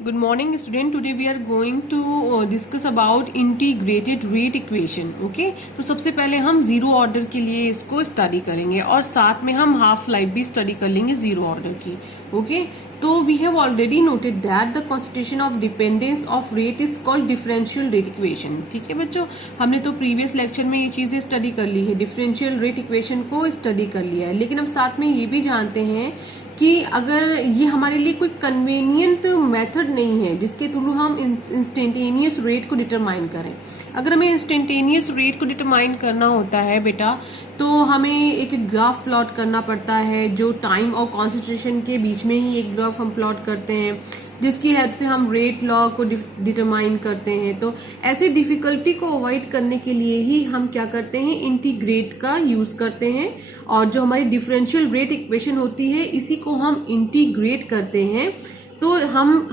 Good morning student. Today we are going to discuss about integrated rate equation. Okay? तो सबसे पहले हम zero order के लिए इसको स्टडी करेंगे और साथ में हम हाफ लाइफ भी स्टडी कर लेंगे जीरो ऑर्डर की. ओके? तो we have already noted that the constitution of dependence of rate is called differential rate equation. ठीक है बच्चों, हमने तो प्रीवियस लेक्चर में ये चीजें स्टडी कर ली है, डिफरेंशियल रेट इक्वेशन को स्टडी कर लिया है. लेकिन हम साथ में ये भी जानते हैं कि अगर ये हमारे लिए कोई कन्वीनियंट मेथड नहीं है जिसके थ्रू हम इंस्टेंटेनियस रेट को डिटरमाइन करें. अगर हमें इंस्टेंटेनियस रेट को डिटरमाइन करना होता है बेटा, तो हमें एक ग्राफ प्लॉट करना पड़ता है जो टाइम और कॉन्सेंट्रेशन के बीच में ही एक ग्राफ हम प्लॉट करते हैं, जिसकी हेल्प से हम रेट लॉ को डिटरमाइन करते हैं. तो ऐसे डिफिकल्टी को अवॉइड करने के लिए ही हम क्या करते हैं, इंटीग्रेट का यूज करते हैं. और जो हमारी डिफरेंशियल रेट इक्वेशन होती है इसी को हम इंटीग्रेट करते हैं. तो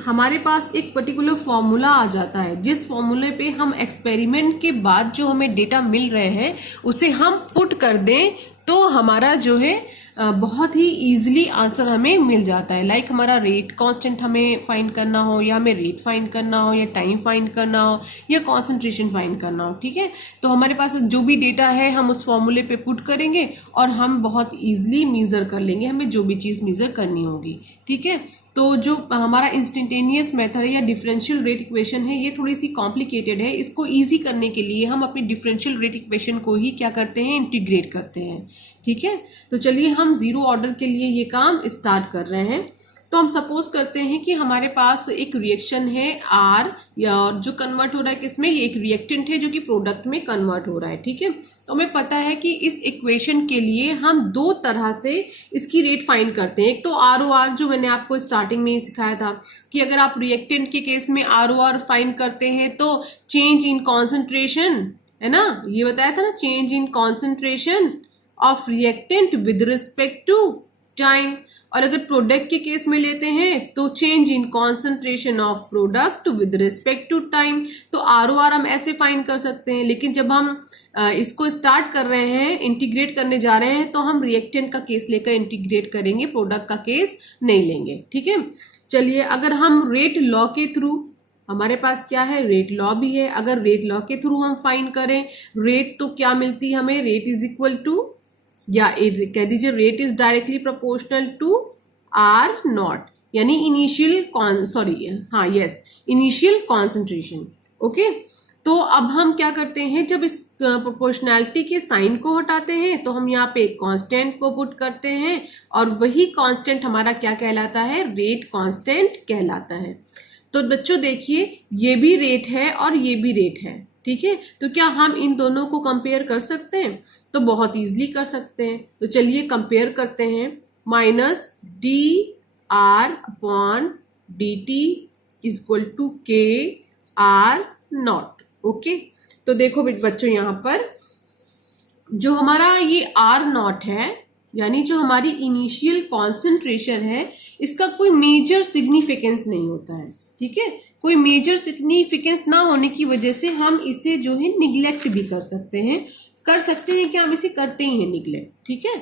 हमारे पास एक पर्टिकुलर फॉर्मूला आ जाता है, जिस फॉर्मूले पे हम एक्सपेरिमेंट के बाद जो हमें डेटा मिल रहे हैं उसे हम पुट कर दें तो हमारा जो है बहुत ही इजीली आंसर हमें मिल जाता है. लाइक हमारा रेट कांस्टेंट हमें फाइंड करना हो, या हमें रेट फाइंड करना हो, या टाइम फाइंड करना हो, या कॉन्सेंट्रेशन फाइंड करना हो. ठीक है, तो हमारे पास जो भी डेटा है हम उस फॉर्मूले पे पुट करेंगे और हम बहुत इजीली मेजर कर लेंगे हमें जो भी चीज मेजर करनी होगी. ठीक है, तो जो हमारा इंस्टेंटेनियस मेथड है या डिफरेंशियल रेट इक्वेशन है ये थोड़ी सी कॉम्प्लिकेटेड है. इसको इजी करने के लिए हम अपनी डिफरेंशियल रेट इक्वेशन को ही क्या करते हैं, इंटीग्रेट करते हैं. ठीक है, तो चलिए हम जीरो ऑर्डर के लिए ये काम स्टार्ट कर रहे हैं. तो हम सपोज करते हैं कि हमारे पास एक रिएक्शन है आर, या जो कन्वर्ट हो रहा है किसमें, ये एक रिएक्टेंट है जो कि प्रोडक्ट में कन्वर्ट हो रहा है. ठीक है, तो हमें पता है कि इस इक्वेशन के लिए हम दो तरह से इसकी रेट फाइंड करते हैं. एक तो आर जो मैंने आपको स्टार्टिंग में ही सिखाया था कि अगर आप रिएक्टेंट के केस में आर फाइंड करते हैं तो चेंज इन कॉन्सेंट्रेशन, है ना, ये बताया था ना, change in concentration of reactant with respect to time. और अगर प्रोडक्ट के केस में लेते हैं तो change in concentration of product with respect to time. तो आर हम ऐसे फाइंड कर सकते हैं. लेकिन जब हम इसको स्टार्ट कर रहे हैं, इंटीग्रेट करने जा रहे हैं, तो हम रिएक्टेंट का केस लेकर इंटीग्रेट करेंगे, प्रोडक्ट का केस नहीं लेंगे. ठीक है, चलिए अगर हम रेट लॉ के थ्रू, हमारे पास क्या है, रेट लॉ भी है, अगर रेट लॉ के थ्रू हम फाइंड करें रेट तो क्या मिलती है हमें, रेट इज इक्वल टू, या कह दीजिए rate is directly proportional to are naught, यानी इनिशियल कॉन्सेंट्रेशन. ओके, तो अब हम क्या करते हैं, जब इस प्रोपोर्शनैलिटी के साइन को हटाते हैं तो हम यहाँ पे एक कांस्टेंट को पुट करते हैं और वही कांस्टेंट हमारा क्या कहलाता है, रेट कांस्टेंट कहलाता है. तो बच्चों देखिए, ये भी रेट है और ये भी रेट है. ठीक है, तो क्या हम इन दोनों को कंपेयर कर सकते हैं, तो बहुत इजीली कर सकते हैं. तो चलिए कंपेयर करते हैं. Minus d R upon d t equal to k R naught. Okay, तो देखो बच्चों यहाँ पर जो हमारा ये आर नॉट है, यानी जो हमारी इनिशियल कॉन्सेंट्रेशन है, इसका कोई मेजर सिग्निफिकेंस नहीं होता है. ठीक है, कोई मेजर सिग्निफिकेंस ना होने की वजह से हम इसे जो है निग्लेक्ट भी कर सकते हैं कि हम इसे करते ही हैं निग्लेक्ट. ठीक है,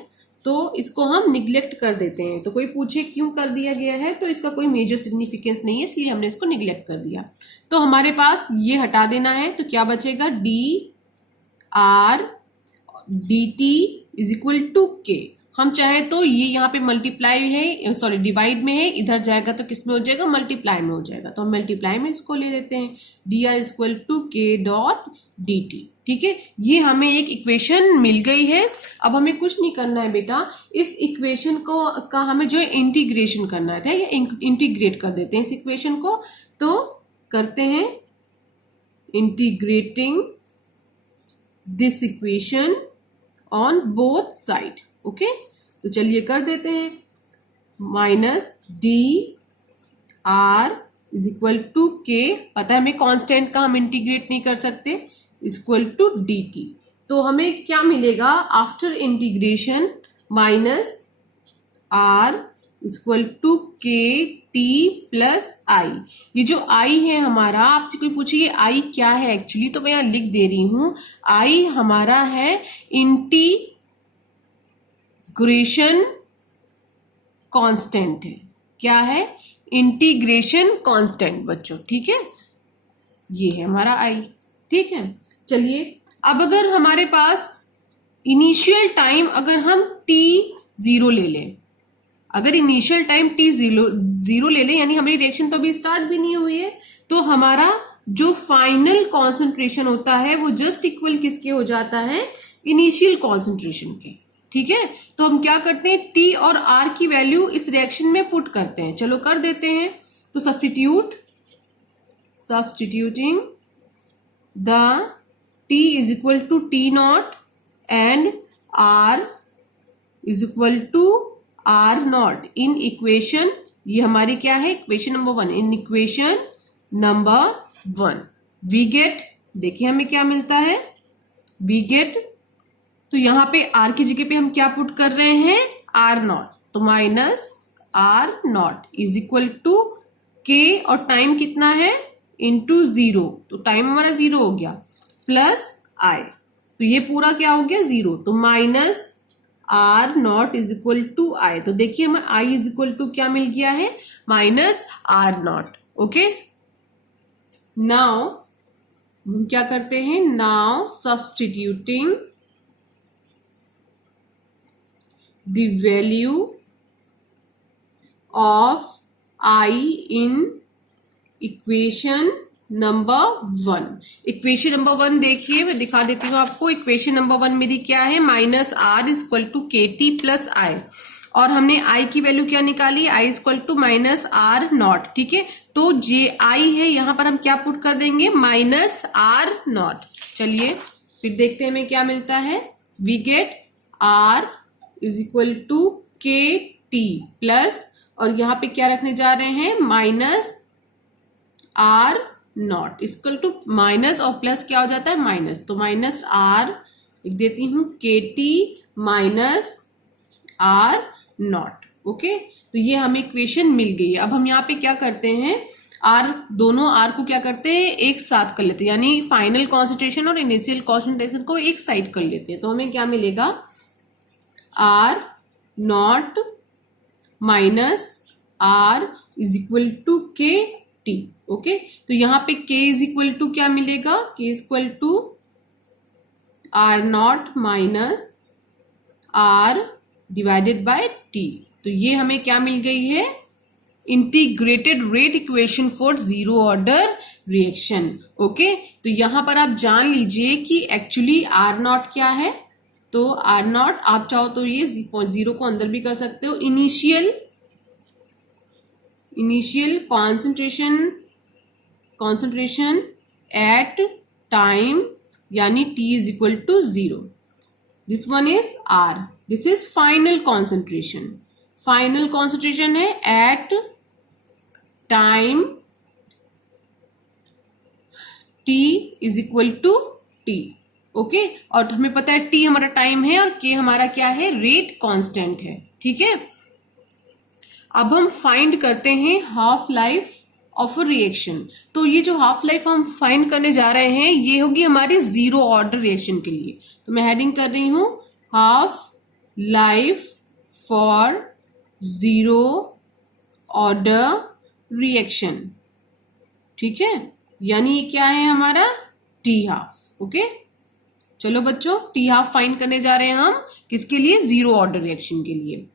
तो इसको हम निग्लेक्ट कर देते हैं. तो कोई पूछे क्यों कर दिया गया है, तो इसका कोई मेजर सिग्निफिकेंस नहीं है, इसलिए हमने इसको निग्लेक्ट कर दिया. तो हमारे पास ये हटा देना है, तो क्या बचेगा, d R d t is equal to k. हम चाहे तो ये यहाँ पे मल्टीप्लाई है, सॉरी डिवाइड में है, इधर जाएगा तो किस में हो जाएगा, मल्टीप्लाई में हो जाएगा. तो हम मल्टीप्लाई में इसको ले लेते हैं, डी आर इक्वल टू के डॉट डी टी. ठीक है, ये हमें एक इक्वेशन मिल गई है. अब हमें कुछ नहीं करना है बेटा, इस इक्वेशन का हमें जो है इंटीग्रेशन करना है, या इंटीग्रेट कर देते हैं इस इक्वेशन को. तो करते हैं integrating this equation on both side. Okay, तो चलिए कर देते हैं. Minus d R is equal to k, पता है हमें कांस्टेंट का हम इंटीग्रेट नहीं कर सकते, इक्वल टू डी टी. तो हमें क्या मिलेगा after integration, minus R equal to k t plus I. ये जो आई है हमारा, आपसे कोई पूछे ये आई क्या है एक्चुअली, तो मैं यहाँ लिख दे रही हूं, आई हमारा है इंटीग्रेशन कांस्टेंट है. क्या है, इंटीग्रेशन कांस्टेंट बच्चों, ठीक है, ये है हमारा आई, ठीक है। चलिए अब अगर हमारे पास इनिशियल टाइम अगर हम t0 ले लें, अगर इनिशियल टाइम t0 ले लें, यानी हमारी रिएक्शन तो अभी स्टार्ट भी नहीं हुई है, तो हमारा जो फाइनल कॉन्सेंट्रेशन होता है वो जस्ट इक्वल किसके हो जाता है, इनिशियल कॉन्सेंट्रेशन के, ठीक है। तो हम क्या करते हैं, t और r की वैल्यू इस रिएक्शन में पुट करते हैं, चलो कर देते हैं। तो substituting the t is equal to t0 and r is equal to r0 in equation, ये हमारी क्या है, equation number 1, in equation number 1 we get, देखिए हमें क्या मिलता है, वी गेट, तो यहां पे r की जगह पे हम क्या पुट कर रहे हैं, r0, तो minus r0 is equal to k और टाइम कितना है, इंटू 0, तो टाइम हमारा 0 हो गया, प्लस i, तो ये पूरा क्या हो गया 0, तो minus r0 is equal to i, तो देखिए हमें i इज इक्वल टू क्या मिल गया है, माइनस r0, ओके। नाउ हम क्या करते हैं, now substituting the value of i in equation number 1, equation number 1 देखिए, मैं दिखा देती हूँ आपको। इक्वेशन नंबर 1 मेरी क्या है, minus r is equal to k t plus I, और हमने i की वैल्यू क्या निकाली, i is equal to minus r0, ठीक है। तो जे i है, यहां पर हम क्या पुट कर देंगे, माइनस r0। चलिए फिर देखते हैं हमें क्या मिलता है, we get r is equal to k t plus, और यहां पे क्या रखने जा रहे हैं, minus r0 equal to, minus और प्लस क्या हो जाता है, माइनस, तो माइनस r लिख देती हूं के टी माइनस r0, ओके। तो ये हमें इक्वेशन मिल गई है। अब हम यहाँ पे क्या करते हैं, दोनों r को क्या करते हैं, एक साथ कर लेते हैं, यानी फाइनल कॉन्सेंट्रेशन और इनिशियल कॉन्सेंट्रेशन को एक साइड कर लेते हैं, तो हमें क्या मिलेगा, r0 minus r is equal to k t, okay. तो यहाँ पे k इज इक्वल टू क्या मिलेगा, k is equal to r0 minus r divided by t, तो ये हमें क्या मिल गई है, integrated rate equation for zero order reaction, okay. तो यहां पर आप जान लीजिए कि एक्चुअली r0 क्या है, तो r0 आप चाहो तो ये 0 को अंदर भी कर सकते हो, इनिशियल कॉन्सेंट्रेशन एट टाइम, यानी t is equal to 0, this one is r, this is final concentration है at time t is equal to t, okay. और हमें पता है t हमारा टाइम है और k हमारा क्या है, रेट कांस्टेंट है, ठीक है। अब हम फाइंड करते हैं half life of a reaction, तो ये जो हाफ लाइफ हम फाइंड करने जा रहे हैं ये होगी हमारी जीरो ऑर्डर रिएक्शन के लिए, तो मैं हेडिंग कर रही हूं half life for zero order reaction, ठीक है, यानी ये क्या है हमारा टी हाफ, ओके। चलो बच्चों, टी हाफ फाइंड करने जा रहे हैं हम, किसके लिए, जीरो ऑर्डर रिएक्शन के लिए।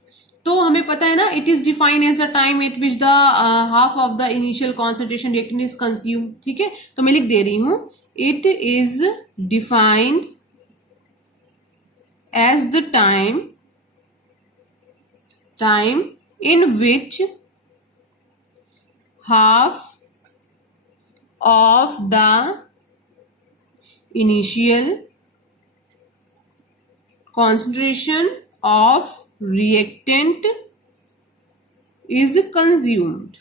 तो हमें पता है ना, it is defined as the time at which the half of the initial concentration reactant is consume, ठीक है। तो मैं लिख दे रही हूं, it is defined as the time in which half of the initial concentration of reactant is consumed,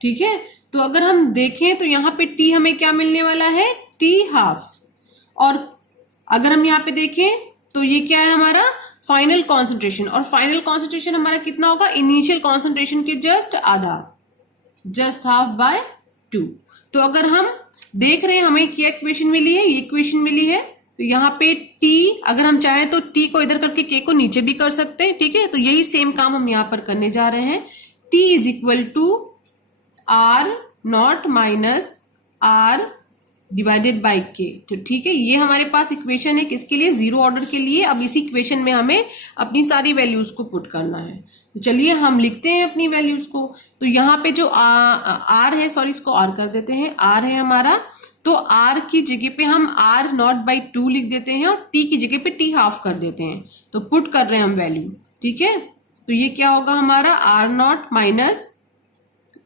ठीक है। तो अगर हम देखें तो यहां पे T हमें क्या मिलने वाला है, T हाफ, और अगर हम यहां पे देखें तो ये क्या है हमारा फाइनल कॉन्सेंट्रेशन, और फाइनल कॉन्सेंट्रेशन हमारा कितना होगा, इनिशियल कॉन्सेंट्रेशन के जस्ट आधा, जस्ट हाफ बाय 2। तो अगर हम देख रहे हैं हमें क्या इक्वेशन मिली है, ये इक्वेशन मिली है, तो यहाँ पे T अगर हम चाहें तो T को इधर करके K को नीचे भी कर सकते हैं, ठीक है। तो यही सेम काम हम यहाँ पर करने जा रहे हैं, t is equal to are naught minus r divided by k. तो ठीक है, ये हमारे पास इक्वेशन है किसके लिए, जीरो ऑर्डर के लिए। अब इसी इक्वेशन में हमें अपनी सारी वैल्यूज को पुट करना है। तो चलिए हम लिखते हैं अपनी वैल्यूज को। तो यहाँ पे जो आर है, सॉरी इसको आर कर देते हैं, आर है हमारा, तो आर की जगह पे हम आर नॉट बाई 2 लिख देते हैं और टी की जगह पे टी हाफ कर देते हैं। तो पुट कर रहे हैं हम वैल्यू, ठीक है। तो ये क्या होगा हमारा, r naught minus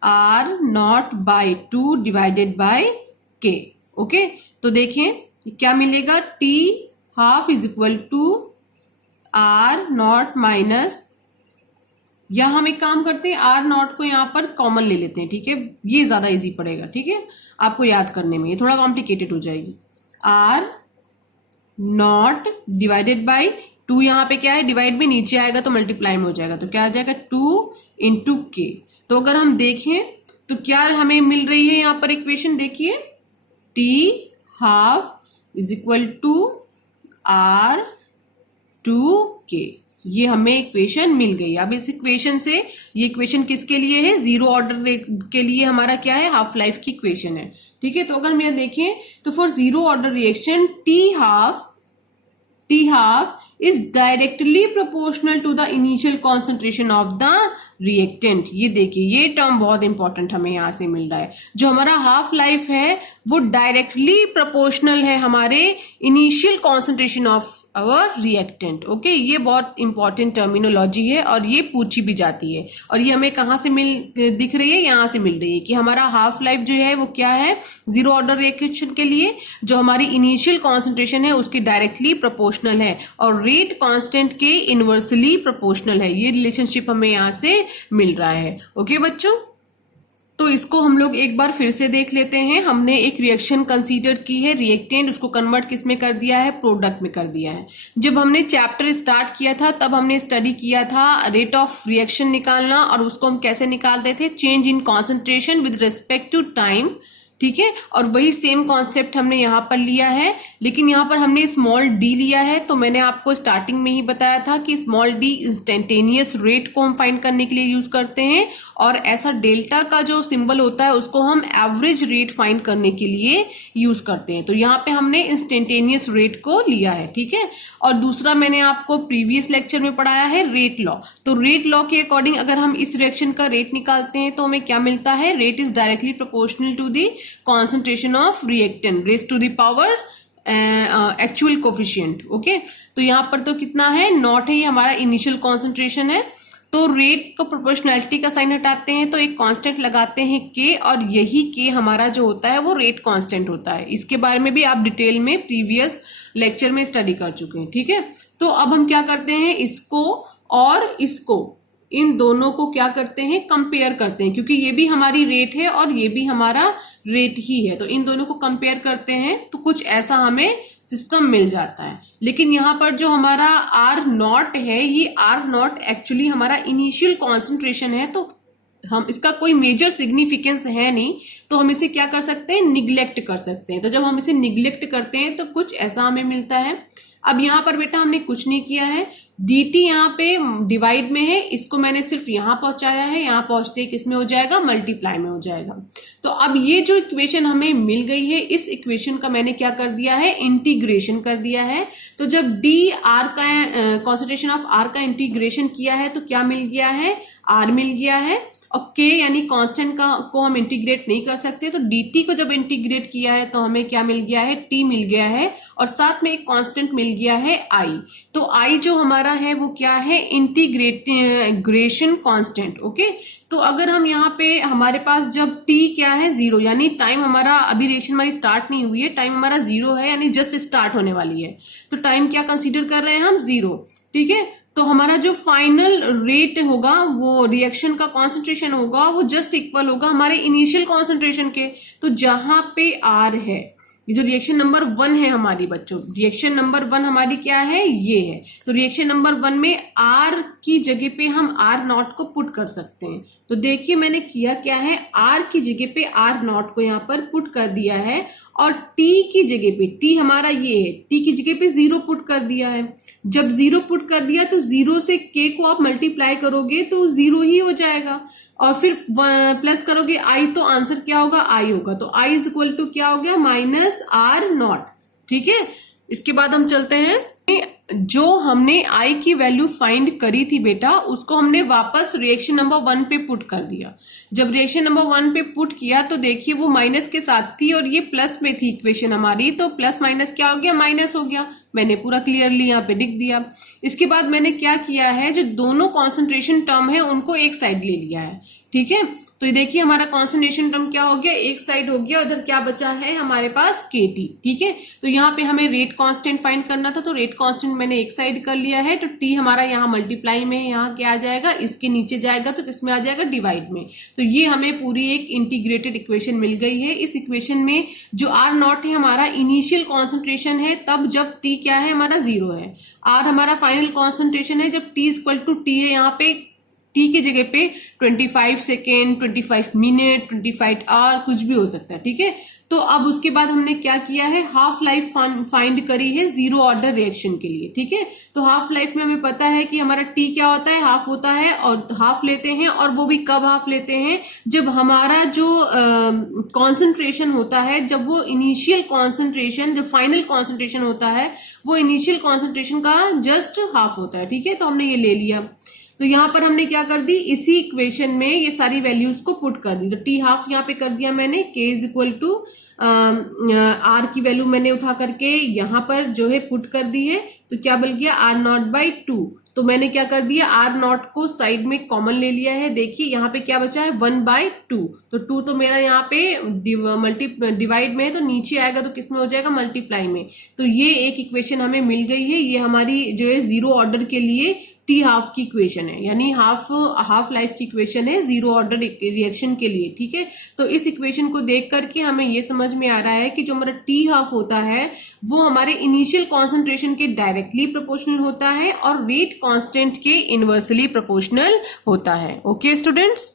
r naught by 2 divided by k. Okay, तो देखें क्या मिलेगा, t half is equal to are naught minus, या हम एक काम करते हैं आर नॉट को यहां पर कॉमन ले लेते हैं, ठीक है, ये ज्यादा इजी पड़ेगा, ठीक है, आपको याद करने में, ये थोड़ा कॉम्प्लिकेटेड हो जाएगी। आर नॉट डिवाइडेड बाई 2, यहां पे क्या है, डिवाइड में नीचे आएगा तो मल्टीप्लाई में हो जाएगा, तो क्या आ जाएगा 2 इंटू के। तो अगर हम देखें तो क्या हमें मिल रही है यहां पर इक्वेशन, देखिए t half is equal to r 2k, ये हमें इक्वेशन मिल गई। अब इस इक्वेशन से, ये इक्वेशन किसके लिए है, जीरो ऑर्डर के लिए हमारा क्या है, हाफ लाइफ की इक्वेशन है, ठीक है। तो अगर हम यह देखें तो for zero order reaction T half is directly proportional to the initial concentration of the reactant। ये देखिए, ये टर्म बहुत इंपॉर्टेंट हमें यहां से मिल रहा है। जो हमारा हाफ लाइफ है वो डायरेक्टली प्रोपोर्शनल है हमारे initial concentration of our reactant. Okay, ये बहुत इंपॉर्टेंट टर्मिनोलॉजी है और ये पूछी भी जाती है। और ये हमें कहां से दिख रही है, यहां से मिल रही है कि हमारा हाफ लाइफ जो है वो क्या है, जीरो ऑर्डर रिएक्शन के लिए जो हमारी इनिशियल कॉन्सेंट्रेशन है उसकी डायरेक्टली प्रोपोर्शनल है और रेट कांस्टेंट के इनवर्सली प्रोपोर्शनल है। ये रिलेशनशिप हमें यहां से मिल रहा है। ओके बच्चों, तो इसको हम लोग एक बार फिर से देख लेते हैं। हमने एक रिएक्शन कंसीडर की है, रिएक्टेंट, उसको कन्वर्ट किस में कर दिया है, प्रोडक्ट में कर दिया है। जब हमने चैप्टर स्टार्ट किया था तब हमने स्टडी किया था रेट ऑफ रिएक्शन निकालना, और उसको हम कैसे निकालते थे, change in concentration with respect to time, ठीक है। और वही सेम कॉन्सेप्ट हमने यहां पर लिया है, लेकिन यहां पर हमने स्मॉल डी लिया है। तो मैंने आपको स्टार्टिंग में ही बताया था कि स्मॉल डी इंस्टेंटेनियस रेट को हम फाइंड करने के लिए यूज करते हैं, और ऐसा डेल्टा का जो सिंबल होता है उसको हम एवरेज रेट फाइंड करने के लिए यूज करते हैं। तो यहाँ पे हमने इंस्टेंटेनियस रेट को लिया है, ठीक है। और दूसरा मैंने आपको प्रीवियस लेक्चर में पढ़ाया है रेट लॉ। तो रेट लॉ के अकॉर्डिंग अगर हम इस रिएक्शन का रेट निकालते हैं तो हमें क्या मिलता है, rate is directly proportional to the concentration of reactant raised to the power actual coefficient. Okay, तो यहां पर तो कितना है, नॉट है, ये हमारा इनिशियल कॉन्सेंट्रेशन है। तो रेट को प्रोपोर्शनैलिटी का साइन हटाते हैं तो एक कांस्टेंट लगाते हैं के, और यही के हमारा जो होता है वो रेट कांस्टेंट होता है। इसके बारे में भी आप डिटेल में प्रीवियस लेक्चर में स्टडी कर चुके हैं, ठीक है। तो अब हम क्या करते हैं, इसको और इसको, इन दोनों को क्या करते हैं, कंपेयर करते हैं, क्योंकि ये भी हमारी रेट है और ये भी हमारा रेट ही है। तो इन दोनों को कंपेयर करते हैं तो कुछ ऐसा हमें सिस्टम मिल जाता है। लेकिन यहाँ पर जो हमारा आर नॉट है, ये आर नॉट एक्चुअली हमारा इनिशियल कॉन्सेंट्रेशन है, तो हम इसका कोई मेजर सिग्निफिकेंस है नहीं, तो हम इसे क्या कर सकते हैं, निग्लेक्ट कर सकते हैं। तो जब हम इसे निग्लेक्ट करते हैं तो कुछ ऐसा हमें मिलता है। अब यहाँ पर बेटा हमने कुछ नहीं किया है, dt यहाँ पे डिवाइड में है, इसको मैंने सिर्फ यहाँ पहुंचाया है, यहाँ पहुंचते ही किसमें हो जाएगा, मल्टीप्लाई में हो जाएगा। तो अब ये जो इक्वेशन हमें मिल गई है, इस इक्वेशन का मैंने क्या कर दिया है, इंटीग्रेशन कर दिया है। तो जब डी आर का कॉन्सेंट्रेशन ऑफ आर का इंटीग्रेशन किया है तो क्या मिल गया है, आर मिल गया है, और k यानी कांस्टेंट को हम इंटीग्रेट नहीं कर सकते, तो dt को जब इंटीग्रेट किया है तो हमें क्या मिल गया है, t मिल गया है, और साथ में एक कांस्टेंट मिल गया है i। तो i जो हमारा है वो क्या है, इंटीग्रेशन कांस्टेंट। ओके, तो अगर हम यहाँ पे हमारे पास जब t क्या है, 0, यानी टाइम हमारा अभी रिएक्शन हमारी स्टार्ट नहीं हुई है, टाइम हमारा 0 है, यानी जस्ट स्टार्ट होने वाली है, तो टाइम क्या कंसीडर कर रहे हैं हम, 0, ठीक है। तो हमारा जो फाइनल रेट होगा, वो रिएक्शन का कॉन्सेंट्रेशन होगा, वो जस्ट इक्वल होगा हमारे इनिशियल कॉन्सेंट्रेशन के। तो जहां पे आर है, ये जो रिएक्शन नंबर 1 है हमारी बच्चों, रिएक्शन नंबर 1 हमारी क्या है, ये है। तो रिएक्शन नंबर 1 में आर की जगह पे हम आर नॉट को पुट कर सकते हैं। तो देखिए मैंने किया क्या है, आर की जगह पे आर नॉट को यहाँ पर पुट कर दिया है, और t की जगह पे, t हमारा ये है, t की जगह पे 0 पुट कर दिया है। जब 0 पुट कर दिया तो 0 से k को आप मल्टीप्लाई करोगे तो 0 ही हो जाएगा, और फिर प्लस करोगे i, तो आंसर क्या होगा, i होगा। तो i इज इक्वल टू क्या हो गया, -r0। ठीक है, इसके बाद हम चलते हैं, जो हमने i की वैल्यू फाइंड करी थी बेटा, उसको हमने वापस रिएक्शन नंबर 1 पे पुट कर दिया। जब रिएक्शन नंबर 1 पे पुट किया तो देखिए वो माइनस के साथ थी और ये प्लस में थी इक्वेशन हमारी, तो प्लस माइनस क्या हो गया, माइनस हो गया। मैंने पूरा क्लियरली यहाँ पे लिख दिया। इसके बाद मैंने क्या किया है, जो दोनों कॉन्सेंट्रेशन टर्म है उनको एक साइड ले लिया है। ठीक है, तो ये देखिए हमारा कॉन्सेंट्रेशन टर्म क्या हो गया, एक साइड हो गया, उधर क्या बचा है हमारे पास KT। ठीक है, तो यहाँ पे हमें रेट कांस्टेंट फाइंड करना था, तो रेट कांस्टेंट मैंने एक साइड कर लिया है। तो T हमारा यहाँ मल्टीप्लाई में, यहाँ क्या आ जाएगा, इसके नीचे जाएगा तो किसमें आ जाएगा, डिवाइड में। तो ये हमें पूरी एक इंटीग्रेटेड इक्वेशन मिल गई है। इस इक्वेशन में जो R0 है हमारा इनिशियल कॉन्सेंट्रेशन है, तब जब T क्या है हमारा 0 है। R हमारा फाइनल कॉन्सेंट्रेशन है जब T इक्वल टू T है। यहाँ पे T की जगह पे 25 सेकेंड, 25 मिनट, 25 आवर कुछ भी हो सकता है। ठीक है, तो अब उसके बाद हमने क्या किया है, हाफ लाइफ फाइंड करी है जीरो ऑर्डर रिएक्शन के लिए। ठीक है, तो हाफ लाइफ में हमें पता है कि हमारा T क्या होता है, हाफ होता है, और हाफ लेते हैं, और वो भी कब हाफ लेते हैं, जब हमारा जो कॉन्सेंट्रेशन होता है, जब वो इनिशियल कॉन्सेंट्रेशन, जो फाइनल कॉन्सेंट्रेशन होता है वो इनिशियल कॉन्सेंट्रेशन का जस्ट हाफ होता है। ठीक है, तो हमने ये ले लिया। तो यहां पर हमने क्या कर दी, इसी इक्वेशन में ये सारी वैल्यूज को पुट कर दी। तो T हाफ यहाँ पे कर दिया मैंने, K is equal to R की वैल्यू मैंने उठा करके यहाँ पर जो है पुट कर दी है। तो क्या बन गया, R0/2। तो मैंने क्या कर दिया, R0 को साइड में कॉमन ले लिया है। देखिए यहाँ पे क्या बचा है, 1/2। तो 2 तो मेरा यहाँ पे डिवाइड में है, तो नीचे आएगा तो किस में हो जाएगा, मल्टीप्लाई में। तो ये एक इक्वेशन हमें मिल गई है। ये हमारी जो है जीरो ऑर्डर के लिए T हाफ की इक्वेशन है, यानी हाफ लाइफ की इक्वेशन है जीरो ऑर्डर रिएक्शन के लिए। ठीक है, तो इस इक्वेशन को देख करके हमें ये समझ में आ रहा है कि जो हमारा T हाफ होता है वो हमारे इनिशियल कॉन्सेंट्रेशन के डायरेक्टली प्रोपोर्शनल होता है और रेट कांस्टेंट के इनवर्सली प्रोपोर्शनल होता है। Okay students.